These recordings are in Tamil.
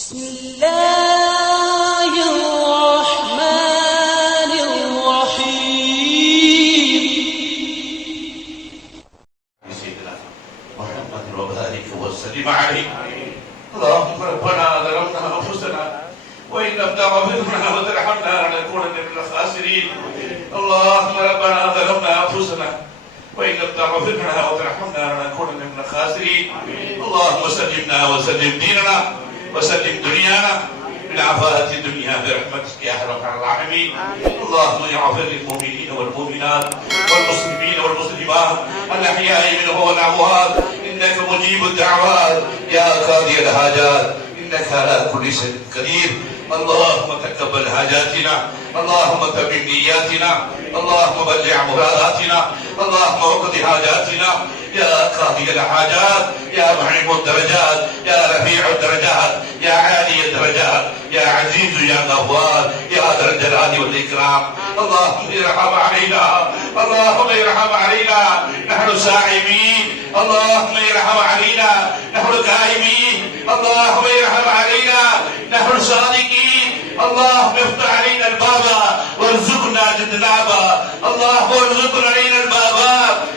بسم الله الرحمن الرحيم سيدنا محمد وبارك وسلم عليه. اللهم ربنا ظلمنا انفسنا وان لم تغفر لنا وترحمنا لنكونن من الخاسرين. اللهم ربنا ظلمنا انفسنا وان لم تغفر لنا وترحمنا لنكونن من الخاسرين. اللهم سلمنا وسلم ديننا وسلم دنيانا من آفات الدنيا برحمتك يا أرحم الراحمين. اللهم اغفر للمؤمنين والمؤمنات والمسلمين والمسلمات الأحياء منهم والأموات إنك مجيب الدعوات يا قاضي الحاجات إنك على كل شيء قدير. اللهم تقبل حاجاتنا، اللهم تمم نياتنا، اللهم بلغ مراداتنا، اللهم اقض حاجاتنا يا قاضي الحاجات يا معلم الدرجات يا رفيع الدرجات يا عالي الدرجات يا عزيز يا غفار يا ذا الجلال والإكرام. اللهم ارحم علينا، اللهم ارحم علينا نحن سائمين، اللهم ارحم علينا نحن قائمين، اللهم ارحم علينا نحن صادقين. اللهم افتح علينا الباب وارزقنا جدنابا، اللهم ارزقنا علينا الباب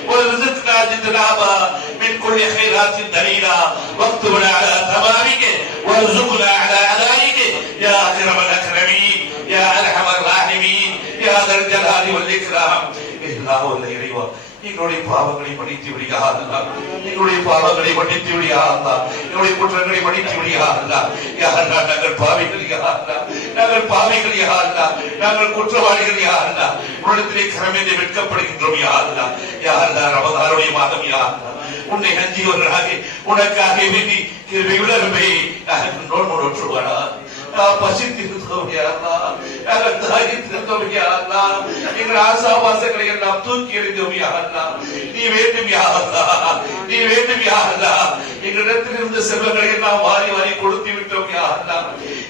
وارزقنا جدنابا من كل خيرات دليلا واكتبنا على تمامك وارزقنا على أدائك يا أكرم الأكرمين يا أرحم الراحمين يا ذا الجلال والإكرام. الله والله எங்களுடைய பாவங்களை மன்னித்து விடுயா அல்லாஹ், எங்களுடைய பாவங்களை மன்னித்து விடுயா அல்லாஹ், எங்களுடைய குற்றங்களை மன்னித்து விடுயா அல்லாஹ். யா அல்லாஹ், நாங்கள் பாவிகள் யா அல்லாஹ், நாங்கள் பாவிகள் யா அல்லாஹ், நாங்கள் குற்றவாளிகள் யா அல்லாஹ், உன்னிடத்திலே கரமேந்தி வெட்கப்படுகின்றோம் யா அல்லாஹ். யா அல்லாஹ், ரமதானுடைய மாதம் யா அல்லாஹ், உன்னை அஞ்சியவர்களாக உனக்காக வேண்டி கிருபையுள்ள ரப்பே நாங்கள் நோன்பு நோற்றுவானா பசித்திருந்தோம் யா அல்லாஹ், நாங்கள் தாகித்திருந்தோம் யா அல்லாஹ், எங்கள் ஆசாபாசங்களை எல்லாம் தூக்கி எறிந்தோம் யா அல்லாஹ். நீ வேண்டும் யா அல்லாஹ், நீ வேண்டும் யா அல்லாஹ். எங்களிடத்தில் இருந்த செல்வங்களை எல்லாம் வாரி வாரி கொடுத்து விட்டோம் யா அல்லாஹ்.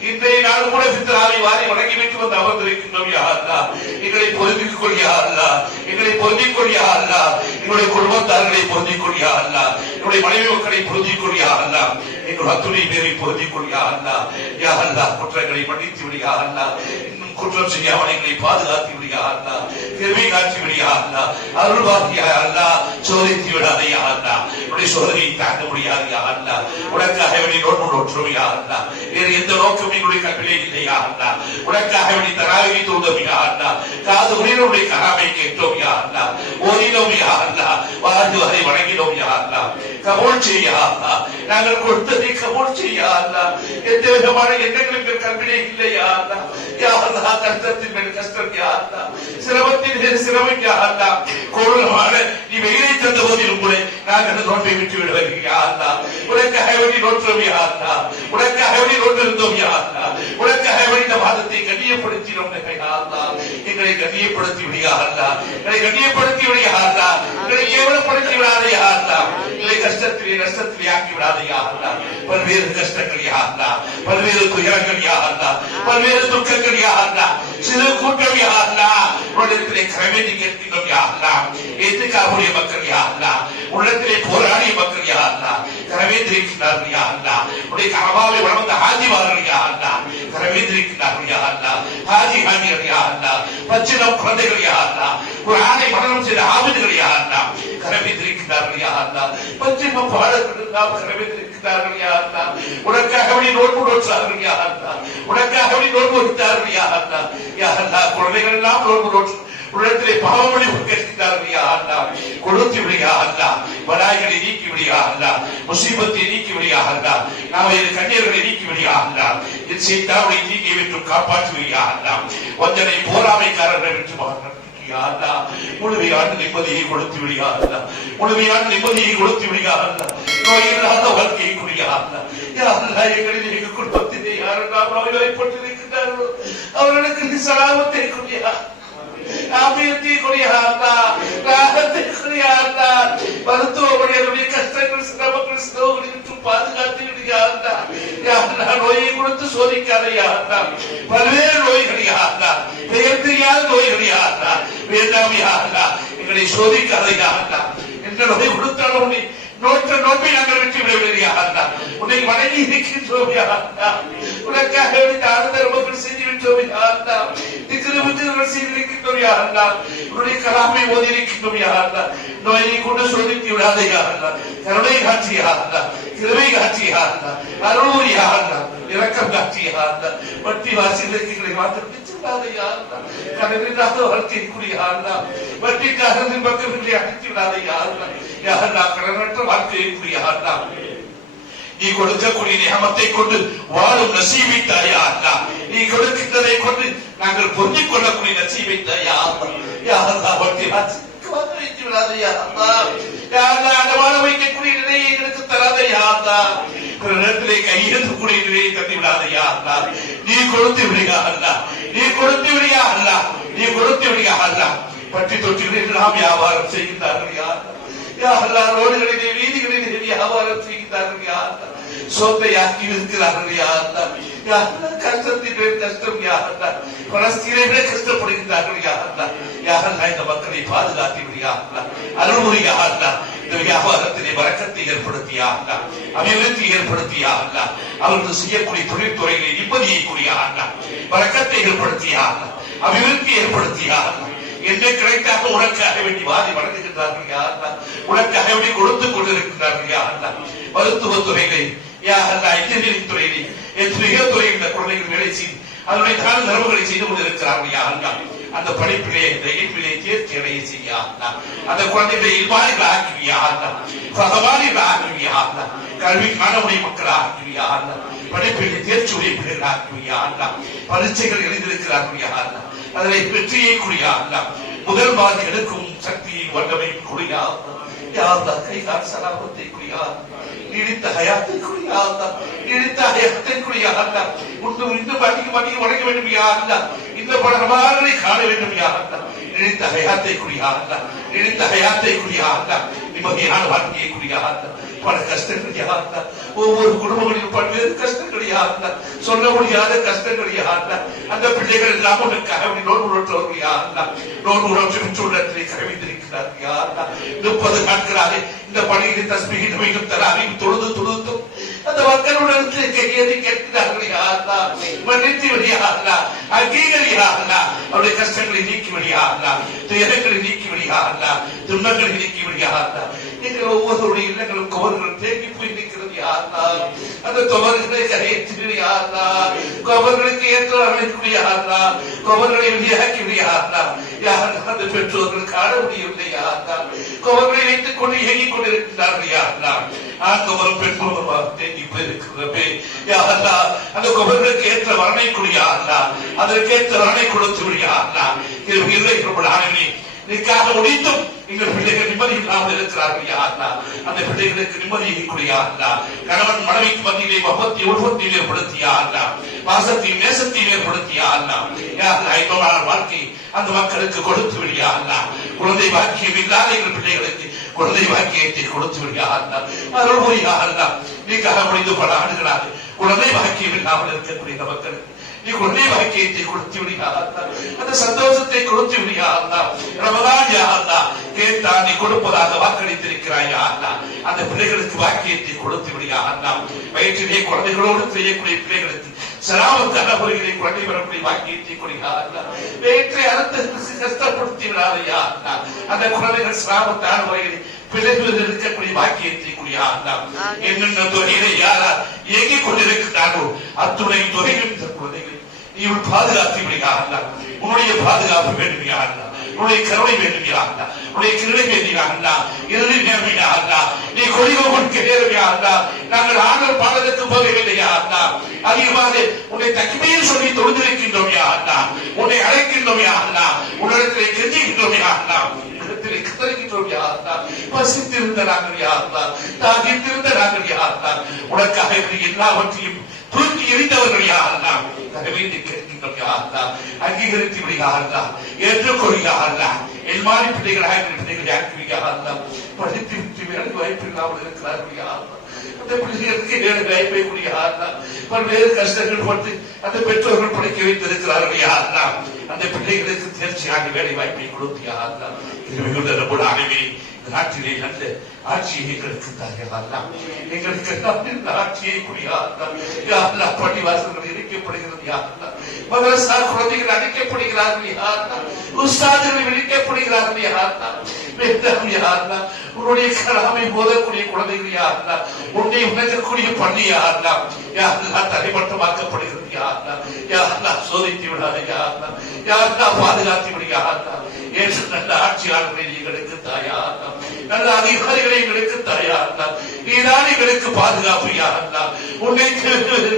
இன்றைய நாள் கூட பித்ராவை வாரி வணங்கி வைத்து வந்து அமர்ந்திருக்கின்றோம் யா அல்லாஹ். எங்களை பொருந்திக் கொள் யா அல்லாஹ், எங்களை பொருந்திக் கொள் யா அல்லாஹ், எங்களுடைய குடும்பத்தார்களை பொருந்திக் கொள் யா அல்லாஹ், என்னுடைய மனைவி மக்களை பொருந்திக் கொள் யா அல்லாஹ், எங்கள் அத்துணை பேரை பொருந்திக் கொள் யா அல்லாஹ். யா அல்லாஹ், குற்றங்களை மன்னித்து விடு யா அல்லாஹ், இன்னும் குற்றம் செய்யாமல் எங்களை பாதுகாத்து விடு யா அல்லாஹ், கிருபை காட்டி விடு யா அல்லாஹ், அருள்வாக்கி யா அல்லாஹ், சோதித்து விடாதே யா அல்லாஹ், உன்னுடைய சோதனையை தாங்க முடியாது யா அல்லாஹ். உனக்காக வேண்டி நோன்பு நோற்றுவோம் யா அல்லாஹ், வேறு எந்த நோக்கம் எங்களுடைய கற்பிலே இல்லை யா அல்லாஹ். உனக்காக வேண்டி தராவியை தொழுதோம் யா அல்லாஹ், காது உடைய கராமை கேட்டோம் யா அல்லாஹ், ஓதினோம் யா அல்லாஹ், வாழ்ந்து வரை வணங்கினோம் யா அல்லாஹ். கபூல் செய்ய யா அல்லாஹ், நாங்கள் கொடுத்ததை கபூல் செய்ய யா அல்லாஹ். எந்த விதமான எண்ணங்களுக்கு கற்பிலே இல்லை யா அல்லாஹ். யா அல்லாஹ், கஷ்டத்தின் மேல் கஷ்டம் யா அல்லாஹ், சிரமத்தின் மேல் சிரமம் யா அல்லாஹ். கொடூரமான நீ வெயிலை தந்த போதிலும் கூட நாங்கள் நோன்பை விட்டு விடுவோம் யா அல்லாஹ். உனக்காக வேண்டி நோற்றோம் யா அல்லாஹ், உனக்காக வேண்டி நோற்றிருந்தோம் யா அல்லாஹ், உனக்காக வேண்டி இந்த மாதத்தை கண்ணியப்படுத்தினோம் யா அல்லாஹ். எங்களை கண்ணியப்படுத்தி விடியா அல்லாஹ், எங்களை கண்ணியப்படுத்தி விடியா அல்லாஹ், எங்களை கேவலப்படுத்தி விடாதே யா அல்லாஹ், எங்களை கஷ்டத்திலே நஷ்டத்திலே ஆக்கி விடாதே யா அல்லாஹ். பல்வேறு கஷ்டங்கள் யா அல்லாஹ், பல்வேறு துயரங்கள் யா அல்லாஹ், பல்வேறு துக்கங்கள் யா அல்லாஹ், சிறு கூட்டம் யா அல்லாஹ், உன்னிடத்திலே கரமேந்தி கேட்கின்றோம் யா அல்லாஹ். ஏத்துக்காவுடைய மக்கள் யா அல்லாஹ், உள்ளத்திலே போராடிய மக்கள் யா அல்லாஹ், கரமேந்திருக்கிறார்கள் யா அல்லாஹ். உடைய கரபாவை வளர்ந்த ஹாஜிமார்கள் யா அல்லாஹ், கரமேந்திருக்கிறார்கள் யா அல்லாஹ். ஹாஜிகள் யா அல்லாஹ், பச்சிலம் குழந்தைகள் யா அல்லாஹ், குர்ஆனை மனனம் செய்த ஆபிதுகள் யா அல்லாஹ், கரமேந்திருக்கிறார்கள் யா அல்லாஹ். பச்சிலம் பாடல்கள் எல்லாம் கரமேந்திருக்கிறார்கள் யா அல்லாஹ். உனக்காக வேண்டி நோன்பு நோற்றார்கள் யா அல்லாஹ், உனக்காக வேண்டி நோன்பு வைத்தார்கள் யா அல்லாஹ். யா அல்லாஹ், குழந்தைகள் எல்லாம் நோன்பு நோற்று உள்ளத்திலே பாவமொழி கேட்கிறார்கள் யா அல்லாஹ். கொடுத்து விடியா அல்லாஹ், பலாய்களை நீக்கி விடியா அல்லாஹ், முசீபத்தை நீக்கி விடியா அல்லாஹ், நாம இது கண்ணீர்களை நீக்கி விடியா அல்லாஹ், இது சீத்தாவுடைய தீங்கை விட்டு காப்பாற்றி விடியா அல்லாஹ், வஞ்சனை போராமைக்காரர்களை விட்டு முழுமையான நிம்மதியை கொடுத்து விடியா அல்லாஹ், முழுமையான நிம்மதியை கொடுத்து விடியா அல்லாஹ், நோய் இல்லாத வாழ்க்கையை குடியா அல்லாஹ். யா அல்லாஹ், எங்களில் எங்கள் குடும்பத்திலே யாரெல்லாம் நோய்வாய்ப்பட்டிருக்கிறார்களோ அவர்களுக்கு நீ சலாமத்தை குடியா, ஆபியத்தை கொடியா அல்லாஹ், ராகத்தை கொடியா அல்லாஹ், மருத்துவமனைகளுடைய கஷ்டங்கள் சிரமங்கள் சிரமங்களை விட்டு பாதுகாத்து விடியா அல்லாஹ். யா அல்லாஹ், நோயை கொடுத்து சோதிக்காத யா அல்லாஹ், பல்வேறு நோய்கள் யா அல்லாஹ், பெயர் தெரியாத நோய்கள் யா அல்லாஹ், வேண்டாம் யா அல்லாஹ், எங்களை சோதிக்காத யா அல்லாஹ். என்ற நோய் கொடுத்தாலும் நோற்ற நோன்பை நாங்கள் வெற்றி விடவில்லை யா அல்லாஹ். உன்னை வணங்கி இருக்கின்றோம் யா அல்லாஹ். உனக்காக வேண்டி தான தர்மங்கள் செய்து விட்டோம் யா அல்லாஹ். திக்ருகள் செய்திருக்கின்றோம் யா அல்லாஹ். உன்னுடைய கலாமை ஓதி இருக்கின்றோம் யா அல்லாஹ். நோயை கொண்டு சோதித்து விடாதே யா அல்லாஹ். கருணை காட்சி யா அல்லாஹ். கிருபை காட்சி யா அல்லாஹ். அருள் யா அல்லாஹ். இரக்கம் காட்சி யா அல்லாஹ். வட்டி வாசிகளுக்கு எங்களை மாத்திரம் விடாதே யா அல்லாஹ். கடனில்லாத வாழ்க்கை கூடிய யா அல்லாஹ். வட்டிக்காரரின் பக்கங்களை அடித்து விடாதே யா அல்லாஹ். யா அல்லாஹ் கடனற்ற வாழ்க்கையை கூடிய யா அல்லாஹ். நீ கொடுக்கக்கூடிய நியமத்தை கொண்டு வாழும் நசீபை தாயா அல்லாஹ். நீ கொடுக்கின்றதை கொண்டு நாங்கள் பொருந்திக் கொள்ளக்கூடிய நசீபை தாயா அல்லாஹ். யா அல்லாஹ் வட்டி வாசிக்கு வைத்து விடாதே யா அல்லாஹ். யா அல்லாஹ் அடமான வைக்கக்கூடிய நிலையை எங்களுக்கு தராதே யா அல்லாஹ். ஒரு நேரத்திலே கையெழுத்தக்கூடிய நிலையை தந்து விடாதே யா அல்லாஹ். நீ கொடுத்து விடுயா அல்லாஹ். நீ கொடுத்து விடுயா அல்லாஹ். நீ கொடுத்து விடுயா அல்லாஹ். பட்டி தொட்டிகளில் எல்லாம் வியாபாரம் செய்கின்றார்கள் யா அல்லாஹ். யா அல்லாஹ் ரோடுகளிலே வீதிகளிலே வியாபாரம் செய்கின்றார்கள் யா அல்லாஹ். சோத்தையாக்கி இருக்கிறார்கள் யா அல்லாஹ். யா அல்லாஹ் கஷ்டத்தின் மேல் கஷ்டம் யா அல்லாஹ். பலஸ்தீனை விட கஷ்டப்படுகின்றார்கள் யா அல்லாஹ். யா அல்லாஹ் இந்த மக்களை பாதுகாத்து விடு யா அல்லாஹ். அருள்முறை யா அல்லாஹ். இந்த வியாபாரத்திலே வரக்கத்தை ஏற்படுத்தி யா அல்லாஹ். அபிவிருத்தி ஏற்படுத்தி யா அல்லாஹ். அவர்கள் செய்யக்கூடிய தொழில்துறையிலே நிம்மதியை கூடிய யா அல்லாஹ். வரக்கத்தை ஏற்படுத்தி யா அல்லாஹ். அபிவிருத்தி ஏற்படுத்தி யா அல்லாஹ். என்ன கிடைத்தாக உனக்காக வேண்டி வாதி வழங்குகின்றார்கள் யா அல்லாஹ். உனக்காக வேண்டி கொடுத்துக் கொண்டிருக்கின்றார்கள் யா அல்லாஹ். மருத்துவத்துறையிலே யா அல்லாஹ், இன்ஜினியரிங் துறையிலே எத்தனையோ துறையில் இந்த குழந்தைகள் வேலை செய்து அதனுடைய தான தர்மங்களை செய்து கொண்டிருக்கிறார்கள் யா அல்லாஹ். அந்த படிப்பிலே இந்த இயற்பிலே தேர்ச்சி அடைய செய்ய யா அல்லாஹ். அந்த குழந்தைகளை இல்மானிகள் ஆக்கி யா அல்லாஹ். பகவானிகள் ஆக்கி யா அல்லாஹ். கல்வி காணவுடைய மக்கள் ஆக்கி யா அல்லாஹ். படிப்பிலே தேர்ச்சி உடைய பிள்ளைகள் ஆக்கி யா அல்லாஹ். பரீட்சைகள் எழுந்திருக்கிறார்கள் யா அல்லாஹ். அதனை வெற்றியை கூடிய அல்லாஹ். முதல் பாதி எடுக்கும் சக்தியை வல்லமை கூடிய யா அல்லாஹ். கைகால் சலாபத்தை கூடிய நீடித்த ஹயாத்தை கூடிய அல்லாஹ். நீடித்த ஹயாத்தை கூடிய அல்லாஹ். இன்னும் வணங்க வேண்டும் யா அல்லாஹ். இந்த பலர்களை காண வேண்டும் யா அல்லாஹ். நீடித்த ஹயாத்தை கூடிய அல்லாஹ். நீடித்த ஹயாத்தை கூடிய அல்லாஹ். நிம்மதியான வாழ்க்கையை கூடிய அல்லாஹ். பல கஷ்டங்கள் யா அல்லாஹ். ஒவ்வொரு குடும்பங்களிலும் பல்வேறு கஷ்டங்கள் யா அல்லாஹ். சொல்ல முடியாத கஷ்டங்கள் யா அல்லாஹ். அந்த பிள்ளைகள் எல்லாம் உனக்காக நோன்பு நோற்றவர்கள் யா அல்லாஹ். நோன்பு நோற்றத்தை கவிந்திருக்கிறார்கள் யா அல்லாஹ். 30 நாட்களாக இந்த பணியில் தஸ்பீஹ் நபியும் தராவியும் தொழுது அந்த மக்களுடன் கையேறி கேட்கிறார்கள் யா அல்லாஹ். மன்னித்து விடு யா அல்லாஹ். அங்கீகரி யா அல்லாஹ். அவருடைய கஷ்டங்களை நீக்கி விடு யா அல்லாஹ். துயரங்களை நீக்கி விடு யா அல்லாஹ். துன்பங்களை நீக்கி விடு யா அல்லாஹ். எங்கள் ஒவ்வொருடைய இல்லங்களும் கவர்கள் தேங்கி போய் நிற்கிறது யா அல்லாஹ். அந்த கவர்களை கரையேற்றி விடு யா அல்லாஹ். கவர்களுக்கு ஏற்றவர்களுக்கு யா அல்லாஹ். கவர்களை வெளியாக்கி விடு யா அல்லாஹ். யா அல்லாஹ். அந்த பெற்றோர்கள் காண முடியவில்லை யா அல்லாஹ். கவர்களை வைத்துக் கொண்டு இயங்கிக் கொண்டிருக்கிறார்கள் யா அல்லாஹ். கவரும் பெற்றோர்கள் தேங்கி போயிருக்கிறப்பே யா அல்லாஹ். அந்த கவர்களுக்கு ஏற்ற வரனை கொடு யா அல்லாஹ். அதற்கு ஏற்ற வரனை கொடுத்து விடு யா அல்லாஹ். இல்லை பிரபல ஆளுநர் நிக்காக முடித்தும் எங்கள் பிள்ளைகள் நிம்மதி இல்லாமல் இருக்கிறார்கள் யா அல்லாஹ். அந்த பிள்ளைகளுக்கு நிம்மதியை கொடு யா அல்லாஹ். கணவன் மனைவிக்கு மத்தியிலே மகத்தை உருவத்தையும் ஏற்படுத்தி யா அல்லாஹ். பாசத்தையும் நேசத்தையும் ஏற்படுத்தி யா அல்லாஹ். யா அல்லாஹ். இன்பமான வாழ்க்கை அந்த மக்களுக்கு கொடுத்து விடு யா அல்லாஹ். குழந்தை பாக்கியம் இல்லாத எங்கள் பிள்ளைகளுக்கு குழந்தை பாக்கியத்தை கொடுத்து விடு யா அல்லாஹ். அருள்புரி யா அல்லாஹ். நிக்காக முடிந்து பல ஆண்டுகளாக குழந்தை பாக்கியம் இல்லாமல் இருக்கக்கூடிய இந்த மக்களுக்கு நீ குழந்தை பாக்கியத்தை கொடுத்து விடு யா அல்லாஹ். அந்த சந்தோஷத்தை கொடுத்து விடு யா அல்லாஹ். ரமலான் யா அல்லாஹ் கேட்டா நீ கொடுப்பதாக வாக்களித்திருக்கிறாய் யா அல்லாஹ். அந்த பிள்ளைகளுக்கு பாக்கியத்தை கொடுத்து விடு யா அல்லாஹ். வயிற்றிலே குழந்தைகளோடு செய்யக்கூடிய பிள்ளைகளுக்கு சலாமத்தான முறைகளை குழந்தை வரக்கூடிய பாக்கியத்தை கொடு யா அல்லாஹ். வயிற்றை அறுத்து கஷ்டப்படுத்தி விடாத யா அல்லாஹ். அந்த குழந்தைகள் சலாமத்தான முறைகளை பிள்ளைகள் இருக்கக்கூடிய பாக்கியத்தை கொடு யா அல்லாஹ். என்னென்ன தொகையிலே யாரா இயங்கிக் கொண்டிருக்கிறார்களோ அத்துணை தொகைகளும் இந்த குழந்தைகள் நீ பாதுகாத்து விடு யா அல்லாஹ். உன்னுடைய பாதுகாப்பு வேண்டும் யா அல்லாஹ். உன்னுடைய கருணை வேண்டும் யா அல்லாஹ். உன்னுடைய கிருபை வேண்டும் யா அல்லாஹ். இறுதி நேரம் யா அல்லாஹ். நீ கொடியோகனுக்கு நேரம் யா அல்லாஹ். நாங்கள் ஆண்டவர் பாடலுக்கு போகவில்லை யா அல்லாஹ். அதிகமாக உன்னை தக்பீர் சொல்லி தொழுதிருக்கின்றோம் யா அல்லாஹ். உன்னை அழைக்கின்றோம் யா அல்லாஹ். உன்னிடத்திலே கெஞ்சுகின்றோம் யா அல்லாஹ். பசித்திருந்த நாங்கள் யா அல்லாஹ். தாகித்திருந்த நாங்கள் யா அல்லாஹ். உனக்காக எல்லாவற்றையும் தூக்கி எறிந்தவர்கள் யா அல்லாஹ். கேட்கின்றோம் யா அல்லாஹ். அங்கீகரித்து விடு யா அல்லாஹ். ஏற்றுக்கொள் யா அல்லாஹ். எல்மாரி பிள்ளைகளாக பிள்ளைகளை ஆக்கி யா அல்லாஹ். படித்து விட்டு வேலை வாய்ப்பு இல்லாமல் இருக்கிறார்கள் யா அல்லாஹ். அந்த பிள்ளைகளுக்கு வேலை வாய்ப்பை கூடிய யா அல்லாஹ். பல்வேறு கஷ்டங்கள் பட்டு அந்த பெற்றோர்கள் படிக்க வைத்திருக்கிறார்கள் யா அல்லாஹ். அந்த பிள்ளைகளுக்கு தேர்ச்சியாக வேலை வாய்ப்பை கொடுத்து யா அல்லாஹ். நாட்டிலே நல்ல ஆட்சியை எங்களுக்கு தாயெல்லாம் எங்களுக்கு நல்ல ஆட்சியை குடியார் பள்ளிவாசல்கள் இணைக்கப்படுகிறது யாருலாம் மதரசா குழந்தைகள் அழைக்கப்படுகிறார்கள் யாருலாம் உஸ்தாதுகள் இணைக்கப்படுகிறார்கள் யாருலாம் வேண்டாம் யாருலாம் உன்னுடைய கலாமை போதக்கூடிய குழந்தைகள் யாருலாம் உன்னை உணரக்கூடிய பள்ளி யாருலாம் யாருலாம் தரைமட்டமாக்கப்படுகிறது யாருலாம் யாருலாம் சோதித்து விடாத யாருலாம் யாருலாம் பாதுகாத்து விட யாருலாம் ஏற்று நல்ல ஆட்சியாளர்களை எங்களுக்கு தாயாருலாம் நல்ல அதிகாரிகளை எங்களுக்கு தாயாருலாம் நீதான் எங்களுக்கு பாதுகாப்பு யாருலாம் உன்னை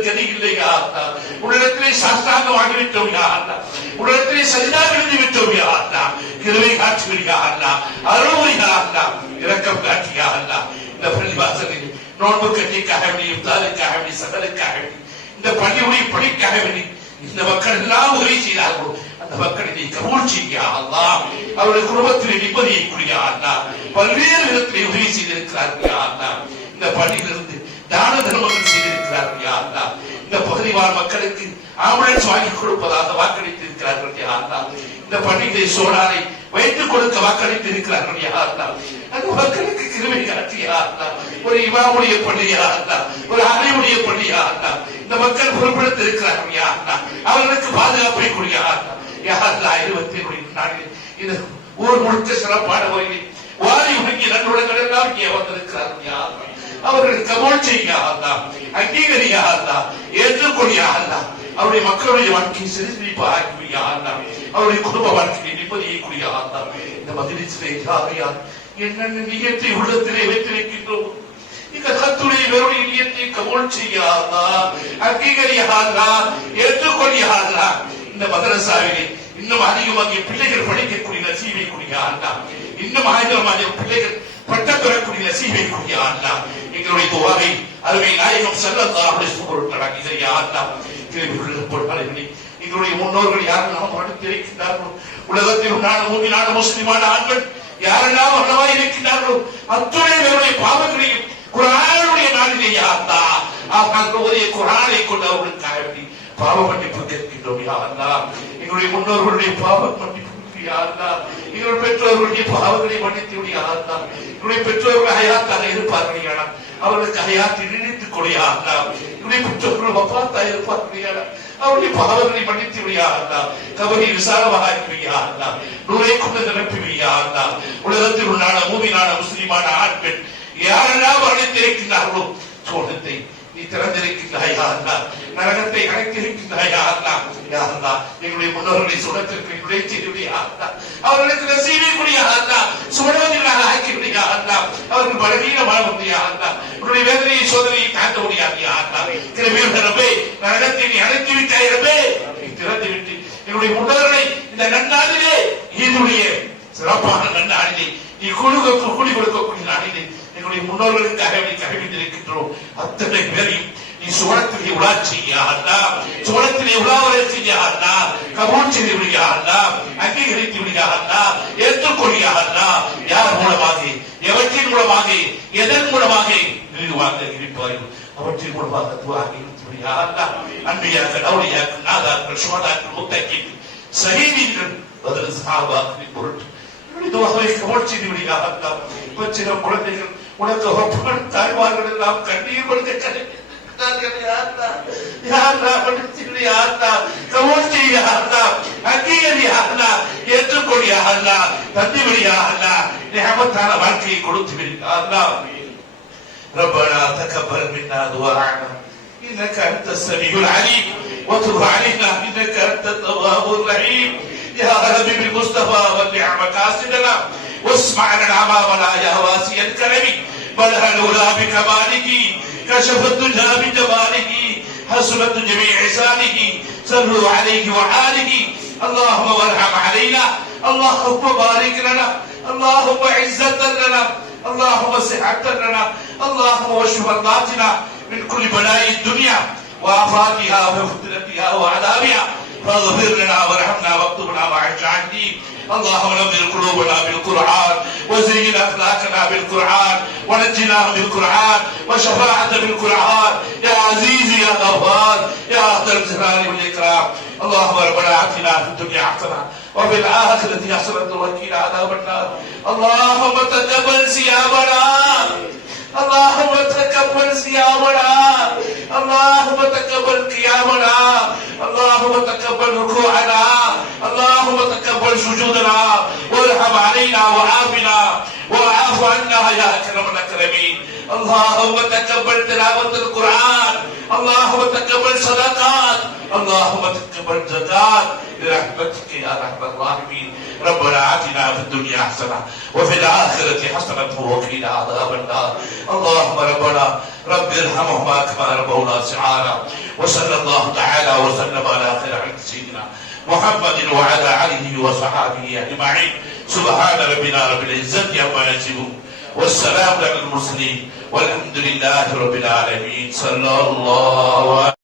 கதி இல்லை யாருலாம் உன்னிடத்திலே சாஸ்திராங்கம் வாங்கிவிட்டோம் யாருலாம் உன்னிடத்திலே சரிதா எழுதி விட்டோம் யாருலாம் கிருவை காட்சி யாருலாம் அருள்மொழி யாருலாம் இரக்கம் காட்சி யாருலாம் இந்த பள்ளிவாசலில் நோன்பு கட்சிக்காக வேண்டி இப்தாருக்காக வேண்டி சகலுக்காக வேண்டி இந்த பள்ளியுடைய பணிக்காக வேண்டி இந்த மக்கள் எல்லாம் உதவி செய்தார்கள் அந்த மக்களை நீ கபூல் செய்யா அல்லாஹ் அவருடைய குடும்பத்திலே நிம்மதியை குடியா அல்லாஹ் பல்வேறு விதத்திலே உதவி செய்திருக்கிறார்கள் அல்லாஹ் இந்த பள்ளியிலிருந்து தான தர்மங்கள் செய்திருக்கிறார்கள் அல்லாஹ் இந்த பகுதி வாழ் மக்களுக்கு ஆம்புலன்ஸ் வாங்கி கொடுப்பதாக வாக்களித்திருக்கிறார்கள் அல்லாஹ் இந்த பள்ளியிலே சோலாரை வைத்துக் கொடுக்க வாக்களித்து இருக்கிறார்கள் அல்லாஹ் அந்த மக்களுக்கு கிருபை காட்டியா அல்லாஹ் ஒரு இமாமுடைய பள்ளியா அல்லாஹ் ஒரு அலையுடைய பள்ளியா அல்லாஹ் இந்த மக்கள் பொறுப்பெடுத்து இருக்கிறார்கள் அல்லாஹ் அவர்களுக்கு பாதுகாப்பை கொடியா அல்லாஹ் யாரெல்லாம் 24 நாளில் இது ஊர் முழுக்க சிறப்பான முறையில் வாரி உணங்கி நன்னுடங்கள் எல்லாம் இங்கே வந்திருக்கிறார்கள் அவர்கள் கபூல் செய்யா அல்லாஹ் அங்கீகரியா அல்லாஹ் ஏற்றுக்கொள்ளியா அல்லாஹ் அவருடைய மக்களுடைய வாழ்க்கையை சிறுசிரிப்பு ஆக்கியா அல்லாஹ் அவருடைய குடும்ப வாழ்க்கையை நிம்மதியை கூடிய அல்லாஹ் இந்த மஜ்லிஸிலே யார் என்னென்ன நியத்தை உள்ளத்திலே வைத்திருக்கின்றோம் இந்த கத்துடைய வெறுடைய நியத்தை கபூல் செய்யா அல்லாஹ் அங்கீகரியா அல்லாஹ் ஏற்றுக்கொள்ளியா அல்லாஹ் இந்த மதரசாவிலே இன்னும் அதிகமாக பிள்ளைகள் படிக்கக்கூடிய நசீவை கூடிய அல்லாஹ் இன்னும் ஆயிரமாக பிள்ளைகள் பட்டம் பெறக்கூடிய நசீவை கூடிய அல்லாஹ் எங்களுடைய துவாவை அருமை நாயகம் ஸல்லல்லாஹு அலைஹி வஸல்லம் இதையா அல்லாஹ் திருவிழா பொருளாளர்களே எங்களுடைய முன்னோர்கள் யாரெல்லாம் அடுத்திருக்கிறார்களோ உலகத்தில் உண்டான மூமினான முஸ்லிமான ஆண்கள் யாரெல்லாம் அல்லவா இருக்கின்றார்களோ அத்துணை பேருடைய பாவங்களையும் குர்ஆனுடைய நாளிலே யா அல்லாஹ் அவர்களுடைய குர்ஆனை கொண்டு அவர்களுக்காக வேண்டி பாவ மன்னிப்பு கேட்கின்றோம் யா அல்லாஹ் எங்களுடைய முன்னோர்களுடைய பாவ மன்னிப்பு யா அல்லாஹ் எங்களுடைய பெற்றோர்களுடைய பாவங்களை மன்னித்து விடு யா அல்லாஹ் எங்களுடைய பெற்றோர்கள் ஹயாத்தாக இருப்பார்கள் யா அல்லாஹ் அவர்களுக்கு ஹயாத்தை நினைத்துக் கொடு யா அல்லாஹ் எங்களுடைய பெற்றோர்கள் வஃபாத்தாக இருப்பார்கள் யா அல்லாஹ் அவருடைய பாவங்களை மன்னித்து விடு யா அல்லாஹ் கபரை விசாலமாக ஆக்கி யா அல்லாஹ் நூரை கொண்டு நிரப்பி யா அல்லாஹ் உலகத்தில் உண்டான மூமினான முஸ்லிமான ஆண்கள் யாரெல்லாம் அழைத்திருக்கின்றார்களோ சோகத்தை நீ திறந்திருக்கின்றாய் யா அல்லாஹ் நரகத்தை அடைத்திருக்கின்றாய் யா அல்லாஹ் யா அல்லாஹ் எங்களுடைய முன்னோர்களை சுடத்திற்கு நுழைத்து யா அல்லாஹ் அவர்களுக்கு நசீபை கொடு யா அல்லாஹ் சுவனவதிகளாக ஆக்கி விடு யா அல்லாஹ் அவர்கள் பலவீனமான வந்து யா அல்லாஹ் உன்னுடைய வேதனையை சோதனையை தாண்ட முடியாது யா அல்லாஹ் கிருபையுள்ள ரப்பே நரகத்தை நீ அடைத்து விட்டாய் ரப்பே நீ திறந்து விட்டு எங்களுடைய முன்னோர்களை இந்த நன்னாளிலே ஈதுடைய சிறப்பான நன்னாளிலே நீ கூடி கொடுக்கக்கூடிய நாளிலே எங்களுடைய முன்னோர்களுக்காக நீ கருவிந்திருக்கின்றோம் அத்தனை பேரையும் நீ சுவனத்திலே உலா செய்யா அல்லாஹ் சுவனத்திலே உலாவரை செய்யா அல்லாஹ் கபூல் செய்து விடுயா அல்லாஹ் அங்கீகரித்து விடுயா அல்லாஹ் ஏற்றுக்கொள்ளியா அல்லாஹ் யார் மூலமாக எவற்றின் மூலமாக எதன் மூலமாக நிறுவாங்க இருப்பார்கள் அவற்றின் மூலமாக துவாகி விடுயா அல்லாஹ் அன்பியாக்கள் அவுலியாக்கள் நாதாக்கள் சுமதாக்கள் முத்தகீன்கள் ஷஹீதீன்கள் பதில் சஹாபாக்களின் பொருட்டு துவாவை கபூல் செய்து விடுயா அல்லாஹ் பச்சில குழந்தைகள் உனக்கு ஒப்பன் தாய்மார்கள் எல்லாம் கண்ணீர் கொடுக்க கலைஞர்கள் யா அல்லாஹ் யா அல்லாஹ் படுத்திடு யா அல்லாஹ் கபூல் செய் யா அல்லாஹ் அங்கீகரி யா அல்லாஹ் ஏற்றுக்கொள் யா அல்லாஹ் தந்தி விடு யா அல்லாஹ் நிஅமத்தான வாழ்க்கையை கொடுத்து விடு யா அல்லாஹ் ربنا تقبل منا دعاءنا انك انت السميع العليم وتب علينا انك انت التواب الرحيم يا رب بالمصطفى والنعم مقاصدنا واسمع لنا امامنا يا واسع الكرم بلغ الأولى بكماله كشف الدجى بجماله حسنت جميع عصانه صلوا عليه وآله اللهم وارحم علينا اللهم بارك لنا اللهم عزة لنا اللهم صحة لنا اللهم واشف مرضاتنا من كل بلاء الدنيا وآفاتها وفتنتها وعذابها فاغفر لنا وارحمنا واكتبنا مع الشاهدين اللهم نور قلوبنا بالقرآن وزين أخلاقنا بالقرآن ونجنا بالقرآن وشفاعة بالقرآن يا عزيز يا غفار يا ذا الجلال والإكرام اللهم ربنا آتنا في الدنيا حسنة وفي الآخرة حسنة وقنا عذاب النار. اللهم تقبل صيامنا، اللهم تقبل صيامنا، اللهم تقبل قيامنا، اللهم تقبل ركوعنا، اللهم تقبل سجودنا، وارحم علينا وعافنا واعف عنا يا اكرم الاكرمين. اللهم تقبل تلاوة القرآن، اللهم تقبل صدقات، اللهم تقبل زكاة برحمتك يا ارحم الراحمين. ربنا آتنا في الدنيا حسنة وفي الآخرة حسنة وقنا عذاب النار. اللهم ربنا رب ارحمهما كما ربونا صغارا. وصلى الله تعالى وسلم على خير عبد سيدنا محمد وعلى آله وصحبه أجمعين. سبحان ربنا رب العزة عما يصفون والسلام على المرسلين والحمد لله رب العالمين. صلى الله